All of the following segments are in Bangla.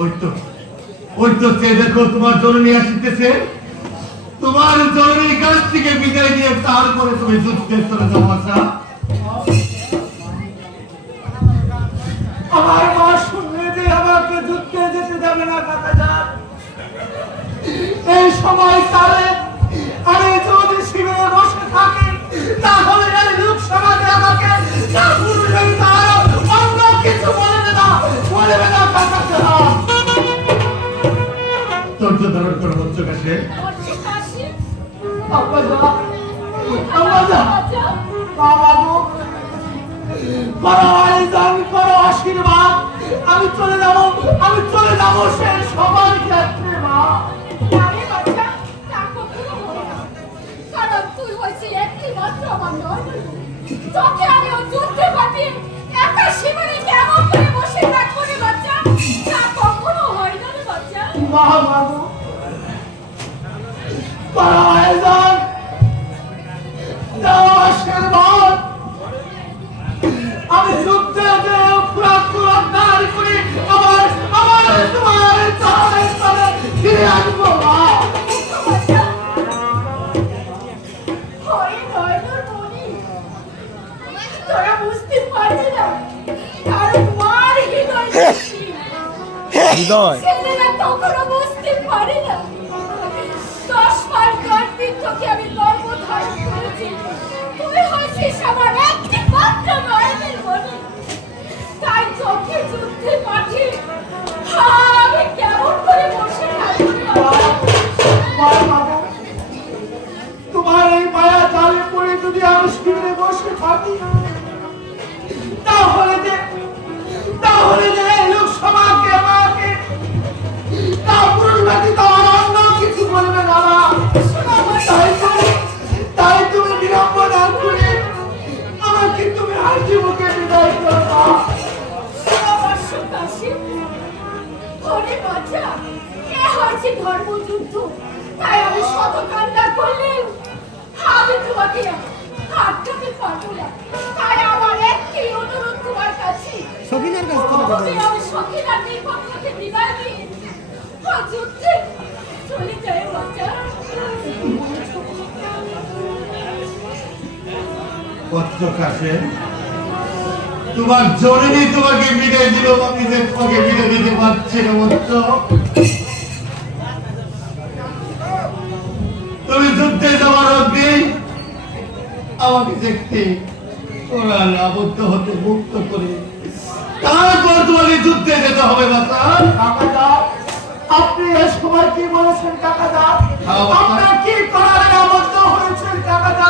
ওই তো ওই তো সে দেখো তোমার জননী আসিতেছে। তোমার জননীর কাছ থেকে বিদায় নিয়ে তারপরে তুমি যুদ্ধে চলে যাও। আচ্ছা আমার মা শুনলে যে আমাকে যুদ্ধে যেতে যাবে না কাকা যান। এই সময় কালে আমি যদি শিবিরে বসে থাকি তাহলে এই লোক সমাজে আমাকে অন্য কিছু বলবে না কাকা যান। ধৈর্য ধারণ করো হচ্ছে কাছে। আশীর্বাদ আমি চলে যাবো সে সবার ক্ষেত্রে মা। কারণ তুই হয়েছিস একটি মাত্র আমার নয়, তোকে আমি যুদ্ধে পাঠিয়ে একা শিবিরে কেমন করে বসে থাকবো রে বাচ্চা? তা কখনো হয় না রে বাচ্চা। মা বাবু আয়োজন আশীর্বাদ আমি যুদ্ধে যে দাঁড় করে আমার তোমার চালে ফিরে আসবো মা। তোরা বুঝতে পারবি না, কারণ মার হৃদয় ছেলেরা কখনো বুঝতে পারে না। 10 মাস গর্ভে তোকে আমি গর্ভধারণ করেছি, তুই হচ্ছিস আমার একটি মাত্র নয়নের মনে। তাই তোকে যুদ্ধে পাঠিয়ে আমি কেমন করে বসে থাকবো? তোমার এই মায়া জালে পড়ে যদি আমি শিবিরে বসে থাকি তাহলে যে লোক সমাজকে আমাকে অন্য কিছু বলবে না। তাই তুমি বিলম্ব না করে আমাকে তুমি হাসি মুখে বিদায় করো। ধর্মযুদ্ধ, তাই আমি শত কান্না করলেও আমি তোমাকে আটকাতে পারবো না। তাই আমার একটি অনুরোধ তোমার কাছে, আমি সখিনার নিপক্ষকে বিদায় দিয়ে যুদ্ধে চলে যাই বাচ্চা। তোমার জননী তোমাকে বিদায় দিল, আমি যে তোমাকে বিদায় দিতে পারছি না। তুমি যুদ্ধে যাওয়ার অগ্নি আমাকে দেখতে আবদ্ধ হতে মুক্ত করে তারপর তোমাকে যুদ্ধে যেতে হবে। আপনি এ সময় কি বলেছেন কাকাদা? আপনার কি করার আবদ্ধ হয়েছেন কাকাদা?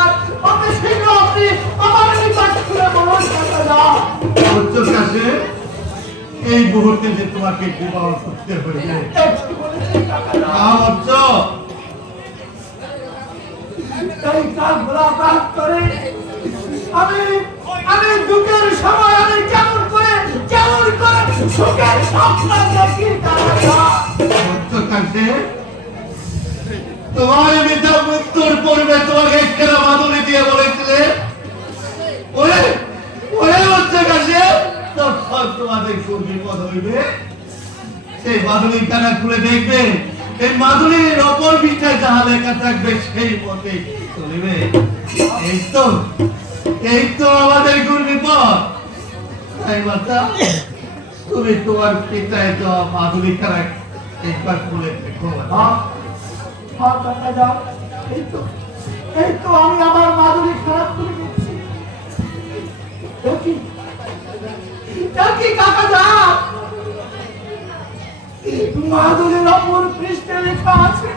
আপনি শীঘ্র আপনি আমার নিকট খুলে বলুন কাকাদা। এই মুহূর্তে যে তোমাকে বিবাহ করতে হইবে এই কাজ প্রাপ্ত করে আমি দুঃখের সময় আমি কেমন করে সুখের স্বপ্ন দেখি কাকাদা। তোমার পিতা মৃত্যুর পূর্বে তোমাকে কেনা মাদুলি দিয়ে বলেছিলে তোমাদের খুব বিপদ হইবে, সেই মাদুলি কানা খুলে দেখবে, এই মাদুলির অপর পিঠায় যাহা লেখা থাকবে সেই মতে চলিবে। এই তো আমাদের খুব বিপদ। তাই মাতা তুমি তোমার পিতায় দেওয়া মাদুলি কানা একবার খুলে দেখো। এই তো আমি আমার মাদুলি খারাপ করে দিচ্ছি। মাদুলির অপর পৃষ্ঠে লেখা আছে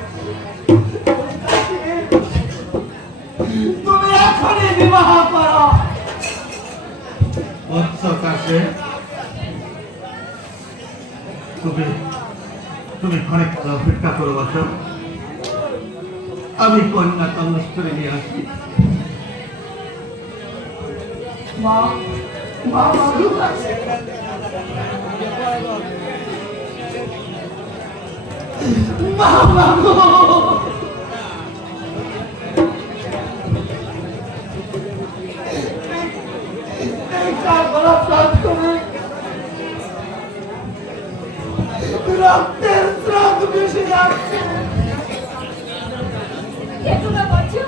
তুমি এখনই বিবাহ করো। তুমি অনেক অপেক্ষা করো বসো, আমি কন্যা তল্লাশ করে নিয়ে আসি। রক্তের স্রোত ভেসে যাচ্ছে। কেতু না বাচ্চা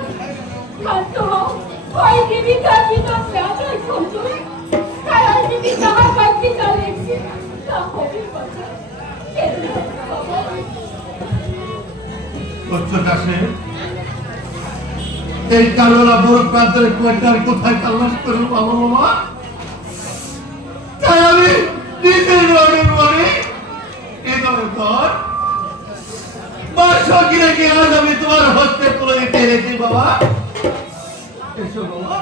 শান্ত হও ওই দেবী তার পিতা প্রাণের খোঁজে তাই ওই দেবী তাহার বাকি চালিয়েছে তা হবে বাচ্চা কেতু বাবা উচ্চকাশে এই কালোরা বড় প্রান্তের কোয়ার্টার কোথায় তালাশ করবো বাবা মামা? তাই আমি নিজের রঙের মনে এদের ঘর বা সকিরে কি আজ আমি তোমার হস্তে তুলে দিতে এনেছি বাবা। এসো বাবা,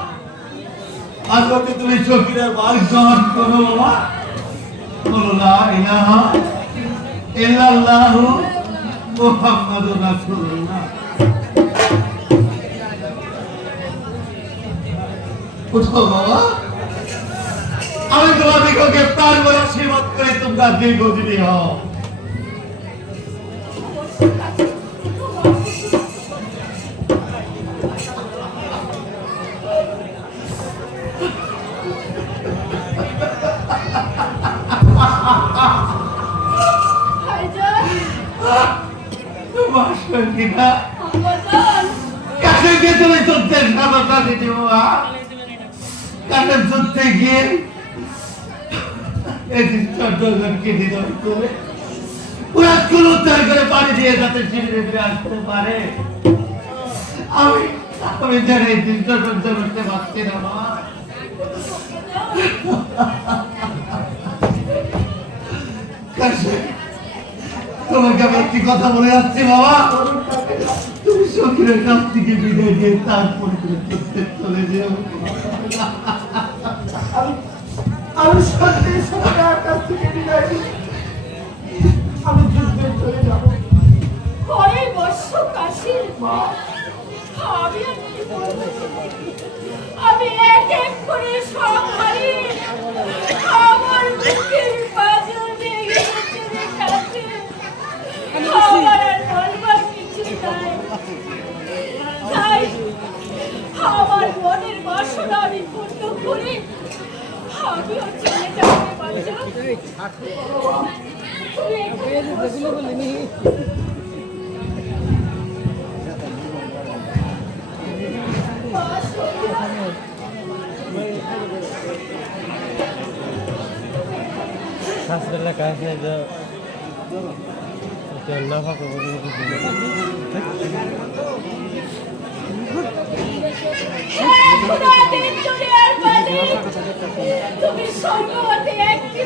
আজ হতে তুমি সকিরের বার গান করো বাবা। বলো লা ইলাহা ইল্লাল্লাহু মুহাম্মাদুর রাসূলুল্লাহ। উঠো বাবা, আমি তোমাদেরকে প্রাণ বলে আশীর্বাদ করে তোমরা দীর্ঘজীবী হও। তোমার সঙ্গীরা কাছে গিয়ে তুমি যুদ্ধের সামর্থ্য দিতে বাবা। কাছে যুদ্ধে গিয়ে চট্টগ্রামকে হৃদয় করে পুরা উদ্ধার করে পানি দিয়ে যাতে শিবিরে ফিরে আসতে পারে। আমি জানি এই জিনিসটা সহ্য করতে পারছি না বাবা। তোমাকে আমি একটি কথা বলে যাচ্ছি বাবা, তুমি শরীরের কাছ থেকে বিদায় দিয়ে তারপরে তুমি যুদ্ধে চলে যেও। আমি সত্যি সরকার কাছ থেকে বিদায় নিই। আমি যুদ্ধে চলে যাব। পরে বর্ষ কাশির মা আমি আর কি বলবো? আমি এক এক করে সব হারিয়ে আমার বুকের পাঁজর ভেঙে চলে গেছে। আমার আর বলবার কিছু নাই। তাই আমার মনের বাসনা আমি পূর্ণ করে আমিও চলে যাবো বাচ্চা। তুমি এখানে বসো। Hasilnya kasih aja. Jangan apa kau তুমি সর্বমতে একটি